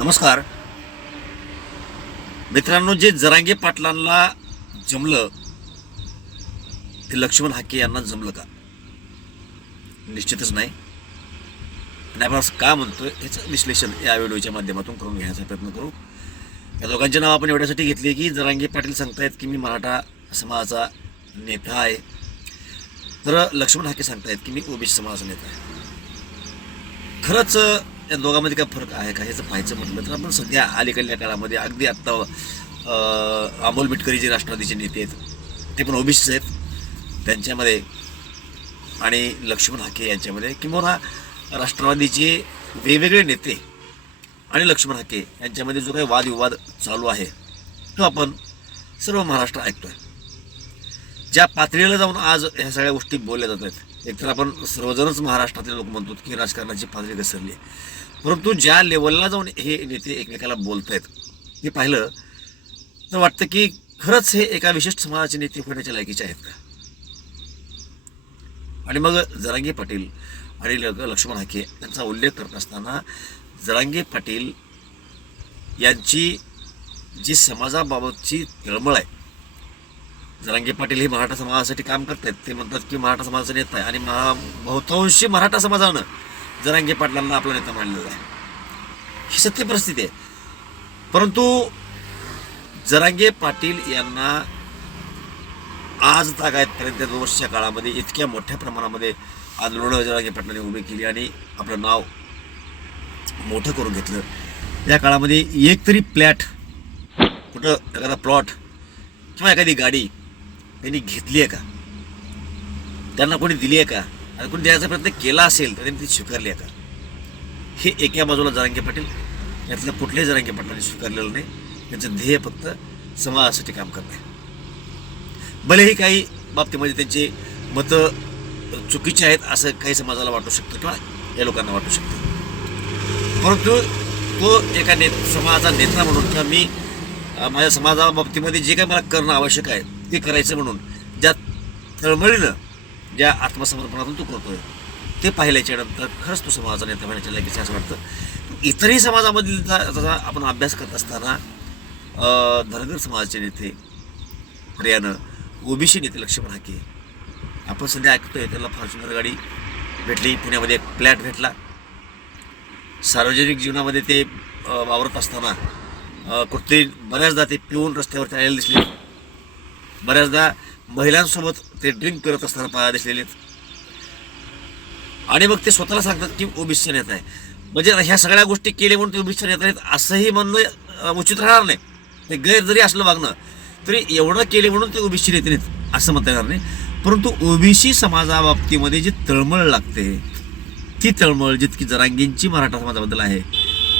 नमस्कार मित्रांनो जे जरांगे पाटलांना जमलं ते लक्ष्मण हाके यांना जमलं का निश्चितच नाही आणि आपण असं का म्हणतोय ह्याचं विश्लेषण या व्हिडिओच्या माध्यमातून करून घेण्याचा प्रयत्न करू या दोघांचे नाव आपण एवढ्यासाठी घेतले की जरांगे पाटील सांगतायत की मी मराठा समाजाचा नेता आहे तर लक्ष्मण हाके सांगतायत की मी ओबीसी समाजाचा नेता आहे खरंच या दोघांमध्ये काय फरक आहे का ह्याचं पाहायचं म्हटलं तर आपण सध्या अलीकडल्या काळामध्ये अगदी आत्ता अमोल बिटकरी जे राष्ट्रवादीचे नेते आहेत ते पण ओबीसी आहेत त्यांच्यामध्ये आणि लक्ष्मण हाके यांच्यामध्ये किंवा राष्ट्रवादीचे वेगवेगळे नेते आणि लक्ष्मण हाके यांच्यामध्ये जो काही वादविवाद चालू आहे तो आपण सर्व महाराष्ट्र ऐकतोय ज्या पातळीला जाऊन आज ह्या सगळ्या गोष्टी बोलल्या जात आहेत एकतर आपण सर्वजणच महाराष्ट्रातील लोक म्हणतो की राजकारणाची पातळी घसरली परंतु ज्या लेवलला जाऊन हे नेते एकमेकाला बोलत आहेत हे पाहिलं तर वाटतं की खरंच हे एका विशिष्ट समाजाचे नेते होण्याच्या लायकीचे आहेत का आणि मग जरांगे पाटील आणि लक्ष्मण हाके यांचा उल्लेख करत असताना जरांगे पाटील यांची जी समाजाबाबतची तळमळ आहे जरांगे पाटील हे मराठा समाजासाठी काम करत आहेत ते म्हणतात की मराठा समाजाचं नेता आहे आणि महा बहुतांशी मराठा समाजानं जरांगे पाटलांना आपला नेता मानलेला आहे ही सत्य परिस्थिती आहे परंतु जरांगे पाटील यांना आज तागायतपर्यंत दोन वर्षाच्या काळामध्ये इतक्या मोठ्या प्रमाणामध्ये आंदोलनं जरांगे पाटलांनी उभी केली आणि आपलं नाव मोठं करून घेतलं या काळामध्ये एक तरी प्लॅट कुठं एखादा प्लॉट किंवा एखादी गाडी त्यांनी घेतली आहे का त्यांना कोणी दिली आहे का आणि कोणी द्यायचा प्रयत्न केला असेल तर त्यांनी ती स्वीकारली आहे का हे एका बाजूला जरांगे पाटील यातलं कुठल्याही जरांगे पाटलांनी स्वीकारलेलं नाही त्यांचं ध्येय फक्त समाजासाठी काम आहे भलेही काही बाबतीमध्ये त्यांची मतं चुकीची आहेत असं काही समाजाला वाटू शकतं किंवा या लोकांना वाटू शकतं परंतु तो एका ने समाजाचा नेता म्हणून किंवा मी माझ्या समाजाबाबतीमध्ये जे काही मला करणं आवश्यक आहे ते करायचं म्हणून ज्या तळमळीनं ज्या आत्मसमर्पणातून तू करतोय ते पाहिल्याच्यानंतर खरंच तो समाजाचा नेता होण्याच्या लगेच असं वाटतं इतरही समाजामधील त्याचा आपण अभ्यास करत असताना धनगर समाजाचे नेते पर्यानं ओबीसी नेते लक्ष्मण हाके आपण सध्या ऐकतोय त्याला फॉर्च्युनर गाडी भेटली पुण्यामध्ये एक फ्लॅट भेटला सार्वजनिक जीवनामध्ये ते वावरत असताना कुठे बऱ्याचदा ते पिऊन रस्त्यावरती आलेले दिसले बऱ्याचदा महिलांसोबत ते ड्रिंक करत असताना पाहायला दिसलेले आणि मग ते स्वतःला सांगतात की ओबीसी नेता आहे म्हणजे ह्या सगळ्या गोष्टी केल्या म्हणून ते ओबीसी नेता आहेत असंही म्हणणं उचित राहणार नाही ते गैर जरी असलं वागणं तरी एवढं केले म्हणून ते ओबीसी नेते नाहीत असं म्हणता येणार नाही परंतु ओबीसी समाजाबाबतीमध्ये जी तळमळ लागते ती तळमळ जितकी जरांगींची मराठा समाजाबद्दल आहे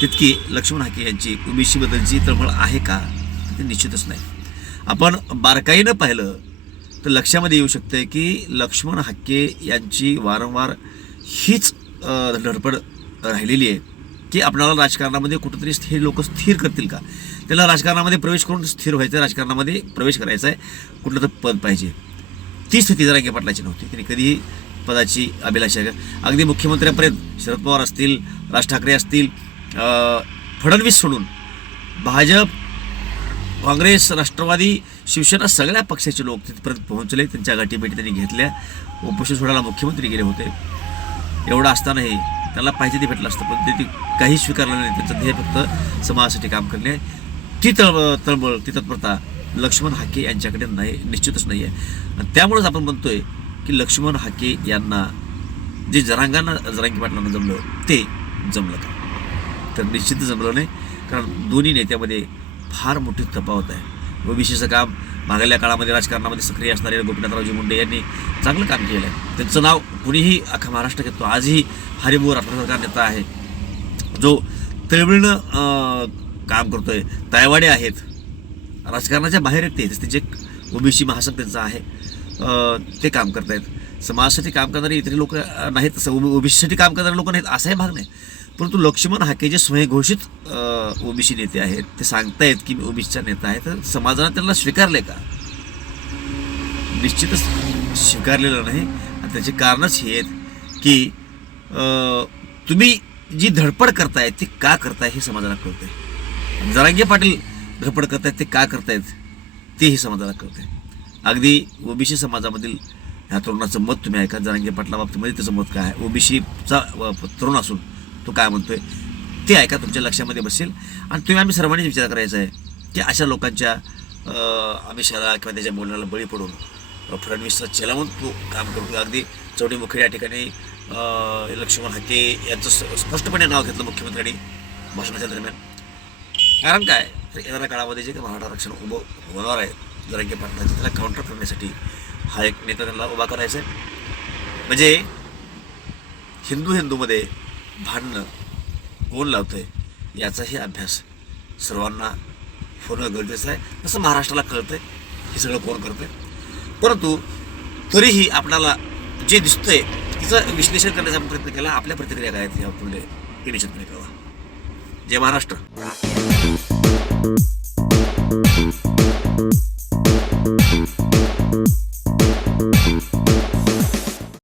तितकी लक्ष्मण हाके यांची ओबीसीबद्दलची तळमळ आहे का ते निश्चितच नाही आपण बारकाईनं पाहिलं तर लक्षामध्ये येऊ शकते की लक्ष्मण हक्के यांची वारंवार हीच धडपड राहिलेली आहे की आपणाला राजकारणामध्ये कुठंतरी स्थिर लोक स्थिर करतील का त्याला राजकारणामध्ये प्रवेश करून स्थिर व्हायचं आहे राजकारणामध्ये प्रवेश करायचा आहे कुठलं तर पद पाहिजे ती स्थिती जरांगे पाटलाची नव्हती त्यांनी कधीही पदाची अभिलाषा अगदी मुख्यमंत्र्यांपर्यंत शरद पवार असतील राज ठाकरे असतील फडणवीस सोडून भाजप काँग्रेस राष्ट्रवादी शिवसेना सगळ्या पक्षाचे लोक तिथपर्यंत पोहोचले त्यांच्या गाठीभेटी त्यांनी घेतल्या उपोषण सोडायला मुख्यमंत्री गेले होते एवढं असतानाही त्यांना पाहिजे ते भेटलं असतं पण ते काही स्वीकारलं नाही त्यांचं ध्येय फक्त समाजासाठी काम करणे ती तळमळ तळमळ ती तत्परता लक्ष्मण हाके यांच्याकडे नाही निश्चितच नाही आहे आणि त्यामुळेच आपण म्हणतोय की लक्ष्मण हाके यांना जे जरांगांना जरांगी पाटलांना जमलं ते जमलं का तर निश्चित जमलं नाही कारण दोन्ही नेत्यामध्ये फार मोठी तफावत आहे व विशेष काम मागल्या काळामध्ये राजकारणामध्ये सक्रिय असणारे गोपीनाथरावजी मुंडे यांनी चांगलं काम केलं आहे त्यांचं नाव कुणीही अख्खा महाराष्ट्र घेतो आजही हरिभू राष्ट्र सरकार नेता आहे जो तळमळीनं काम करतो आहे तायवाडे आहेत राजकारणाच्या बाहेर येते त्यांचे ओबीसी महासंघ त्यांचा आहे ते काम करत आहेत समाजासाठी काम करणारे इतर लोक नाहीत तसं ओबीसीसाठी काम करणारे लोक नाहीत असाही भाग नाही परंतु लक्ष्मण हाके जे स्वयंघोषित ओबीसी नेते आहेत ते सांगतायत की मी ओबीसीचा नेता आहे तर समाजानं त्यांना स्वीकारले का निश्चितच स्वीकारलेलं नाही आणि त्याचे कारणच हे आहेत की तुम्ही जी धडपड करतायत ती का करताय हे समाजाला आहे जरांगे पाटील धडपड करतायत ते का करतायत तेही समाजाला कळतंय अगदी ओबीसी समाजामधील ह्या तरुणाचं मत तुम्ही ऐका जरांगे पाटलाबाबतीमध्ये त्याचं मत काय आहे ओबीसीचा तरुण असून तो काय म्हणतोय ते ऐका तुमच्या लक्षामध्ये बसेल आणि तुम्ही आम्ही सर्वांनीच विचार करायचा आहे की अशा लोकांच्या अमिषाला किंवा त्याच्या बोलण्याला बळी पडून फडणवीसला चलावून तो काम करतो अगदी चौडीमुखी या ठिकाणी लक्ष्मण हाके यांचं स्पष्टपणे नाव घेतलं मुख्यमंत्र्यांनी भाषणाच्या दरम्यान कारण काय तर येणाऱ्या काळामध्ये जे काही मराठा आरक्षण उभं होणार आहे जर पाठवायचं त्याला काउंटर करण्यासाठी हा एक नेता त्यांना उभा करायचा आहे म्हणजे हिंदू हिंदूमध्ये भांडणं कोण लावतंय याचाही अभ्यास सर्वांना होणं गरजेचं आहे तसं महाराष्ट्राला कळतं आहे हे सगळं कोण करतं आहे परंतु तरीही आपल्याला जे दिसतंय तिचं विश्लेषण करण्याचा प्रयत्न केला आपल्या प्रतिक्रिया काय आहेत यापुढे निश्चितपणे कळवा जय महाराष्ट्र